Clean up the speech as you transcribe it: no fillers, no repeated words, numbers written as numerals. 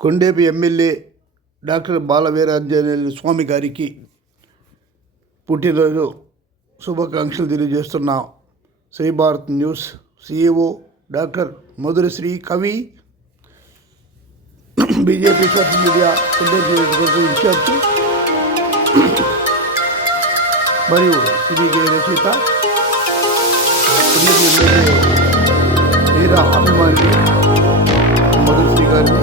Kondepi MLA doctor Bala Veeranjaneya Swamy గారికి పుట్టినరోజు శుభాకాంక్షలు తెలియజేస్తున్న Sri Bharat news CEO doctor Madhurasri Kavi, BJP social media Kondepi incharge మరియు సిబికే రచయిత, కొండేపి ఎమ్మెల్యే వీర అభిమాని మధురశ్రీ గారిని